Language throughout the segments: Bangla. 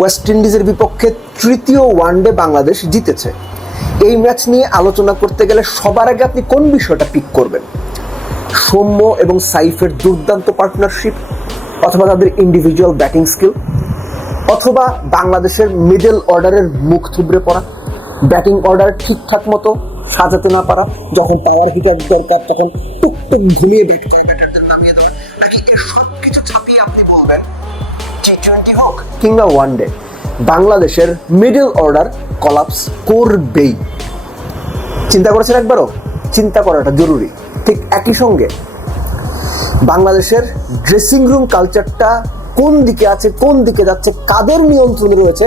ওয়েস্ট ইন্ডিজের বিপক্ষে তৃতীয় ওয়ানডে বাংলাদেশ জিতেছে। এই ম্যাচ নিয়ে আলোচনা করতে গেলে সবার আগে আপনি কোন বিষয়টা পিক করবেন? সৌম্য এবং সাইফের দুর্দান্ত পার্টনারশিপ অথবা তাদের ইন্ডিভিজুয়াল ব্যাটিং স্কিল অথবা বাংলাদেশের মিডল অর্ডারের মুখ থুবড়ে পড়া? ব্যাটিং অর্ডার ঠিকঠাক মতো সাজাতে না পারা? যখন পাওয়ার হিটার দরকার, তখন টুকটুক ঘুমিয়ে ব্যাট হোক কিংবা ওয়ান ডে বাংলাদেশের মিডল অর্ডার কলাপস করবেই। চিন্তা করেছেন একবারও? চিন্তা করাটা জরুরি। ঠিক একই সঙ্গে, বাংলাদেশের ড্রেসিং রুম কালচারটা কোন দিকে আছে, কোন দিকে যাচ্ছে, কাদের নিয়ন্ত্রণে রয়েছে,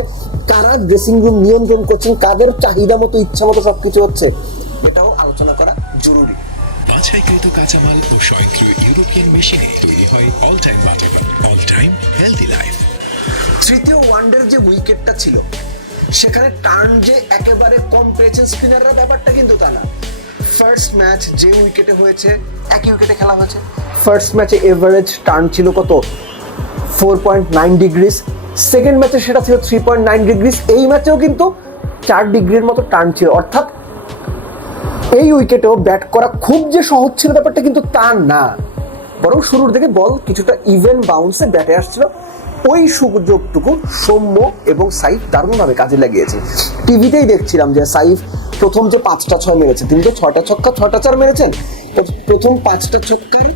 কারা ড্রেসিং রুম নিয়ন্ত্রণ করছেন, কাদের চাহিদা মতো, ইচ্ছা মতো সবকিছু হচ্ছে, এটাও আলোচনা করা জরুরি। বাছাইকৃত কাঁচামাল ও স্বয়ংক্রিয় ইউরোপিয়ান মেশিনে তৈরি হয় all time butter all time healthy life তৃতীয় ওয়ানডের যে উইকেটটা ছিল, সেখানে টার্ন যে একেবারে কম পেয়েছেন স্পিনাররা ব্যাপারটা কিন্তু তা না। ফার্স্ট ম্যাচ যে উইকেটে হয়েছে, একই উইকেটে খেলা হয়েছে। ফার্স্ট ম্যাচে এভারেজ টার্ন ছিল কত? Four point nine degrees second ম্যাচে সেটা ছিল থ্রি পয়েন্ট নাইন ডিগ্রিস এই ম্যাচেও কিন্তু চার ডিগ্রির মতো টার্ন ছিল। অর্থাৎ এই উইকেটেও ব্যাট করা খুব যে সহজ ছিল ব্যাপারটা কিন্তু তা না। বরং শুরুর দিকে বল কিছুটা ইভেন বাউন্সে ব্যাটে আসছিল। ওই সুযোগটুকু সৌম্য এবং সাইফ দারুণভাবে কাজে লাগিয়েছে। টিভিতেই দেখছিলাম যে সাইফ প্রথম যে পাঁচটা ছয় মেরেছে তিনি তো ছটা ছক্কা ছটা চার মেরেছেন। প্রথম পাঁচটা ছক্কায়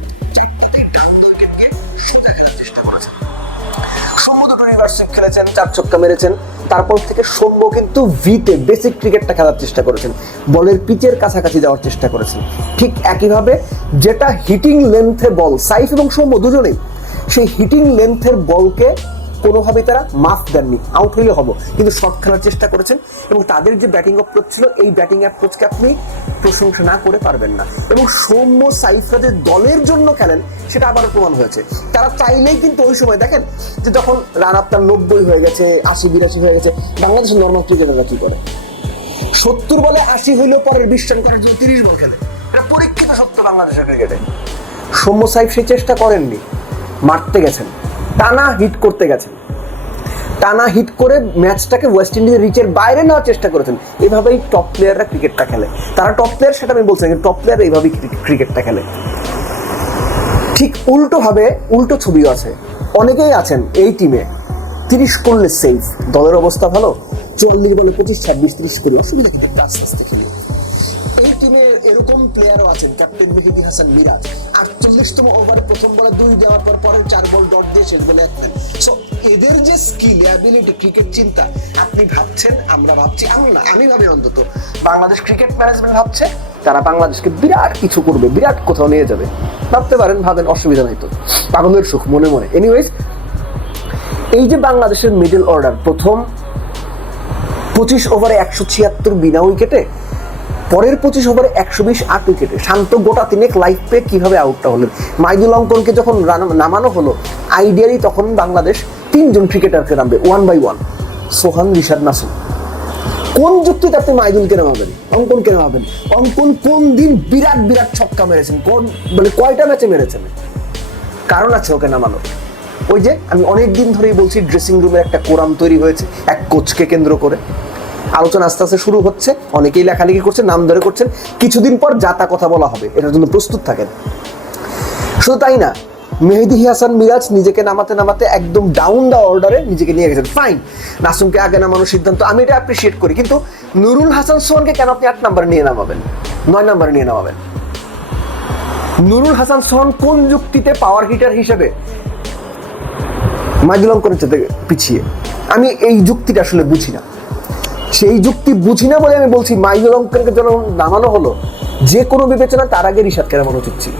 খেলেছেন, চার ছক্কা মেরেছেন। তারপর থেকে সৌম্য কিন্তু ভিতে বেসিক ক্রিকেটটা খেলার চেষ্টা করেছেন। বলের পিচের কাছাকাছি যাওয়ার চেষ্টা করেছেন। ঠিক একইভাবে যেটা হিটিং লেন্থে বল সাইফ এবং সৌম্য দুজনেই সেই হিটিং লেন্থের বলকে কোনোভাবেই তারা মাফ দেননি আউট হইলে হব। কিন্তু শর্ট খেলার চেষ্টা করেছেন এবং তাদের যে ব্যাটিং অ্যাপ্রোচ ছিল, এই ব্যাটিং অ্যাপ্রোচকে আপনি প্রশংসা না করে পারবেন না। এবং সৌম্য সাইফরা যে দলের জন্য খেলেন, সেটা আবারও প্রমাণ হয়েছে। তারা চাইলেই কিন্তু ওই সময় দেখেন যে যখন রান আপনার নব্বই হয়ে গেছে, আশি, বিরাশি হয়ে গেছে বাংলাদেশের নর্মাল ক্রিকেটাররা কি করে? সত্তর বলে আশি হইলেও পরের বিশ রান করার জন্য তিরিশ বল খেলে। এটা পরীক্ষিত সত্য বাংলাদেশের ক্রিকেটে সৌম্য সাইফ সেই চেষ্টা করেননি। মারতে গেছেন। টানা হিট করতে গেছেন। টানা হিট করে ম্যাচটাকে ওয়েস্ট ইন্ডিজের রিচের বাইরে নেওয়ার চেষ্টা করেছেন। এভাবেই টপ প্লেয়াররা ক্রিকেটটা খেলে। তারা টপ প্লেয়ার সেটা আমি বলছি টপ প্লেয়ার এইভাবেই ক্রিকেটটা খেলে। ঠিক উল্টো ভাবে উল্টো ছবিও আছে। অনেকেই আছেন এই টিমে তিরিশ করলে সেফ দলের অবস্থা ভালো। চুয়াল্লিশ বলে পঁচিশ, ছাব্বিশ, তিরিশ করে অসুবিধা কিন্তু আস্তে আস্তে খেলে প্লেয়ারও আছেন ক্যাপ্টেন মেহেদি হাসান মিরাজ আটচল্লিশতম ওভারে প্রথম বলে দুই দেওয়ার পর পরের চার বল ডট দিয়ে শেষ বলে এক রান সো এদের যে স্কিল অ্যাবিলিটি ক্রিকেট চিন্তা, আপনি ভাবছেন, আমরা ভাবছি আমরা, আমি ভাবি অন্তত, বাংলাদেশ ক্রিকেট ম্যানেজমেন্ট ভাবছে, তারা বাংলাদেশকে বিরাট কিছু করবে, বিরাট কোথাও নিয়ে যাবে। ভাবতে পারেন, ভাবেন, অসুবিধা নাই তো। পাগলের সুখ, মনে মনে। এনিওয়েজ এই যে বাংলাদেশের মিডল অর্ডার প্রথম পঁচিশ ওভারে একশো ছিয়াত্তর বিনা উইকেটে পরের পঁচিশ ওভারে একশো বিশ, আট উইকেটে শান্ত গোটা তিনেক লাইফ পেয়ে কীভাবে আউটটা হলেন? মাইদুল অঙ্কনকে যখন নামানো হলো আইডিয়ালি তখন বাংলাদেশ তিনজন ক্রিকেটারকে নামবে one by one Sohan Rishad Nasim কোন যুক্তিতে আপনি মাইদুলকে নামাবেন? অঙ্কনকে নামাবেন। অঙ্কন কোন দিন বিরাট বিরাট ছক্কা মেরেছেন? কোন মানে কয়টা ম্যাচে মেরেছেন? কারণ আছে ওকে নামানোর। ওই যে আমি অনেক দিন ধরেই বলছি ড্রেসিং রুমের একটা কোরাম তৈরি হয়েছে, এক কোচকে কেন্দ্র করে। আলোচনা আস্তে আস্তে শুরু হচ্ছে। অনেকেই লেখালেখি করছেন, নাম ধরে করছেন। কিছুদিন পর যাতা কথা বলা হবে, এটার জন্য প্রস্তুত থাকেন। শুধু তাই না, মেহেদি হাসান মিরাজ নিজেকে নামাতে নামাতে একদম ডাউন দা অর্ডারে নিজেকে নিয়ে গেছেন। ফাইন নাসুমকে আগে নামানোর সিদ্ধান্ত আমি এটা অ্যাপ্রিসিয়েট করি, কিন্তু নুরুল হাসান সোহানকে কেন আপনি আট নাম্বার নিয়ে নামাবেন? নয় নাম্বার নিয়ে নামাবেন। নুরুল হাসান সোহান কোন যুক্তিতে পাওয়ার হিটার হিসেবে মাইদুল অঙ্কনের পিছিয়ে? আমি এই যুক্তিটা আসলে বুঝি না। সেই যুক্তি বুঝি না বলে আমি বলছি মাইদুল অঙ্কনকে যখন নামানো হলো, যে কোনো বিবেচনা তার আগে রিসাদকে নামানো উচিত ছিল।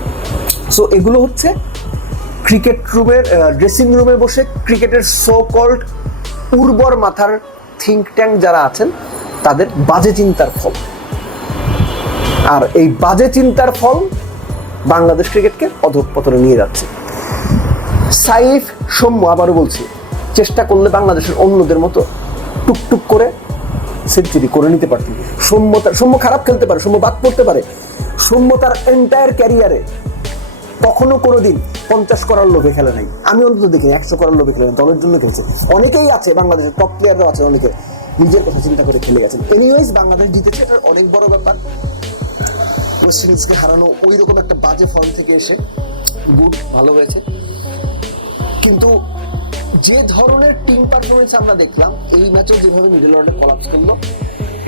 সো এগুলো হচ্ছে ক্রিকেট রুমের ড্রেসিং রুমে বসে ক্রিকেটের সো কল্ড উর্বর মাথার থিঙ্ক ট্যাঙ্ক যারা আছেন, তাদের বাজে চিন্তার ফল। আর এই বাজে চিন্তার ফল বাংলাদেশ ক্রিকেটকে অধঃপতনে নিয়ে যাচ্ছে। সাইফ সৌম্য আবারও বলছি, চেষ্টা করলে বাংলাদেশের অন্যদের মতো টুকটুক করে সেঞ্চুরি করে নিতে পারতেন সৌম্য সৌম্য খারাপ খেলতে পারে, সৌম্য বাদ পড়তে পারে। সৌম্য তার এন্টায়ার ক্যারিয়ারে কখনো কোনো দিন পঞ্চাশ করার লোভে খেলে নাই। আমি অন্তত দেখি একশো করার লোভে খেলে দলের জন্য খেলছে। অনেকেই আছে বাংলাদেশের টপ প্লেয়াররাও আছে, অনেকে নিজের কথা চিন্তা করে খেলে গেছেন। এনিওয়েজ বাংলাদেশ জিতেছে এটা অনেক বড় ব্যাপার। ওয়েস্ট ইন্ডিজকে হারানো ওই রকম একটা বাজে ফর্ম থেকে এসে গুড ভালো হয়েছে। কিন্তু যে ধরনের টিম পারফরমেন্স আমরা দেখলাম, এই ম্যাচে যেভাবে মিডল অর্ডার কলাপস করল,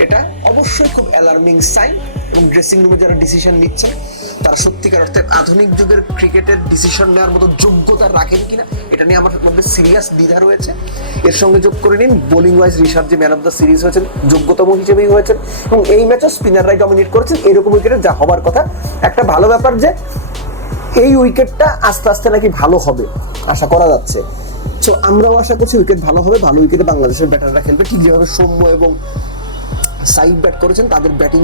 এটা অবশ্যই খুব অ্যালার্মিং সাইন এবং ড্রেসিং রুমে যারা ডিসিশন নিচ্ছেন তারা সত্যিকার অর্থে আধুনিক যুগের ক্রিকেটের ডিসিশন নেওয়ার মতো যোগ্যতা রাখেন কিনা, এটা নিয়ে আমার মধ্যে সিরিয়াস দ্বিধা রয়েছে। এর সঙ্গে যোগ করে নিন বোলিং ওয়াইজ ঋষাদ যে ম্যান অফ দ্য সিরিজ হয়েছেন, যোগ্যতম হিসেবেই হয়েছেন এবং এই ম্যাচে স্পিনাররাই ডমিনেট করেছেন, এরকম উইকেটে যা হবার কথা। একটা ভালো ব্যাপার যে, এই উইকেটটা আস্তে আস্তে নাকি ভালো হবে, আশা করা যাচ্ছে। তো আমরাও আশা করছি উইকেট ভালো হবে, ভালো উইকেটে বাংলাদেশের ব্যাটাররা খেলবে। ঠিক যেভাবে সৌম্য এবং সাইড ব্যাট করেছেন, তাদের ব্যাটিং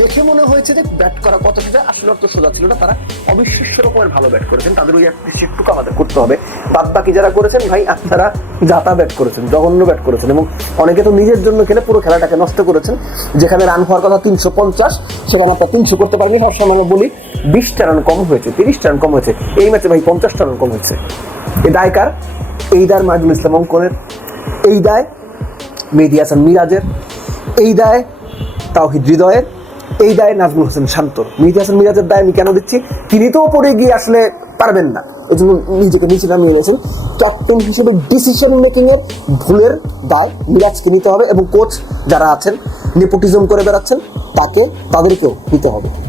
দেখে মনে হয়েছে যে ব্যাট করা কতটা আসলে অত সোজা ছিল না, তারা অবিশ্বাস্য রকমের ভালো ব্যাট করেছেন। তাদের ওই অ্যাপ্রিসিয়েটটুকু আমাদের করতে হবে। বাদ বাকি যারা করেছেন, ভাই, আপনারা জাতা ব্যাট করেছেন, জঘন্য ব্যাট করেছেন এবং অনেকে তো নিজের জন্য খেলে পুরো খেলাটাকে নষ্ট করেছেন। যেখানে রান হওয়ার কথা তিনশো পঞ্চাশ, সেখানে আপনার তিনশো করতে পারেনি সবসময় আমরা বলি বিশটা রান কম হয়েছে, তিরিশটা রান কম হয়েছে। এই ম্যাচে ভাই পঞ্চাশটা রান কম হয়েছে। এ দায় কার? এই দায় মাহিদুল ইসলাম অঙ্কনের এই দায় মেহেদি হাসান মিরাজের এই দায় তাওহিদ হৃদয়ের এই দায় নাজমুল হোসেন শান্তর। মেহেদি হাসান মিরাজের দায় আমি কেন দিচ্ছি? তিনি তো ওপরে গিয়ে আসলে পারবেন না। এই জন্য নিজেকে নিচে নামিয়ে এনেছেন। ক্যাপ্টেন হিসেবে ডিসিশন মেকিং এর ভুলের দায় মিরাজকে নিতে হবে এবং কোচ যারা আছেন নেপোটিজম করে বেড়াচ্ছেন, তাকে তাদেরকেও নিতে হবে।